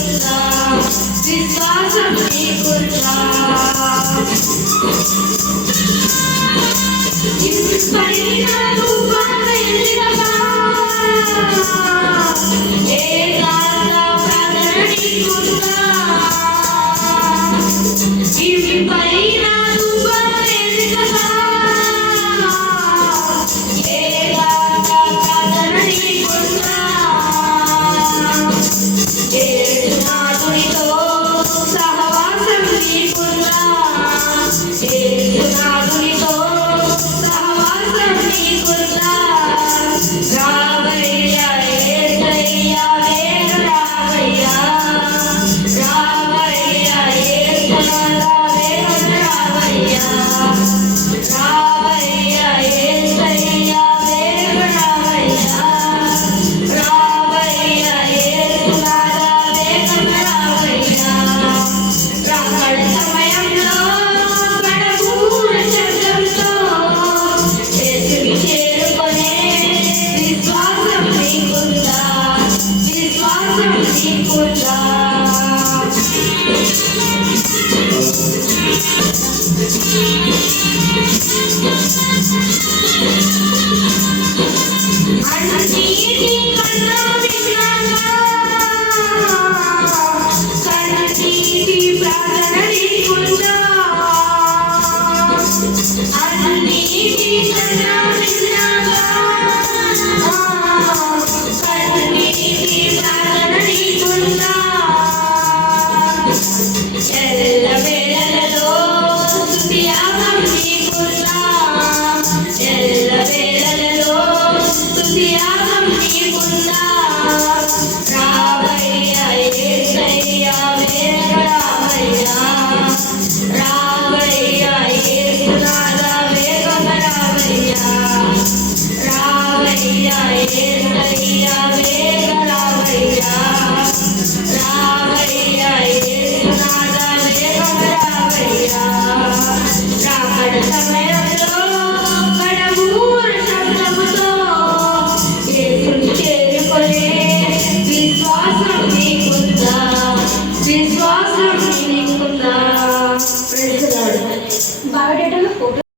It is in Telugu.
నీకుందా విశ్వాసం నీకుందా ఇంపైన రూపం వెలిగగా ఏకాంత ప్రార్థన నీకుందా ఇంపైన రూపం వెలిగగా ఏకాంత ప్రార్థన నీకుందా ఏసునాథునితో సహవాసం నీకుందా ఏసునాథునితో సహవాసం నీకుందా రావయ్యా యేసయ్యా వేగ రావయ్యా రావయ్యా యేసునాథా వేగ రావయ్యా రావయ్యా యేసయ్యా వేగ రావయ్యా రావయ్యా యేసునాథా వేగ రావయ్యా రాకడ సమయంలో గడగూడ శబ్దంతో యేసుని చేరుకొనే విశ్వాసం నీకుందా విశ్వాసం నీకుందా అన్నిటి కన్నా భిన్నంగా కన్నీటి ప్రార్థన నీకుందా అన్నిటి కన్నా భిన్నంగా కన్నీటి ప్రార్థన నీకుందా ఎల్లవేళలలో స్తుతియాగం నీకుందా ఎల్లవేళలలో స్తుతియాగం నీకుందా రావయ్యా యేసయ్యా వేగ రావయ్యా రావయ్యా యేసునాథా వేగ రావయ్యా రావయ్యా యేసయ్యా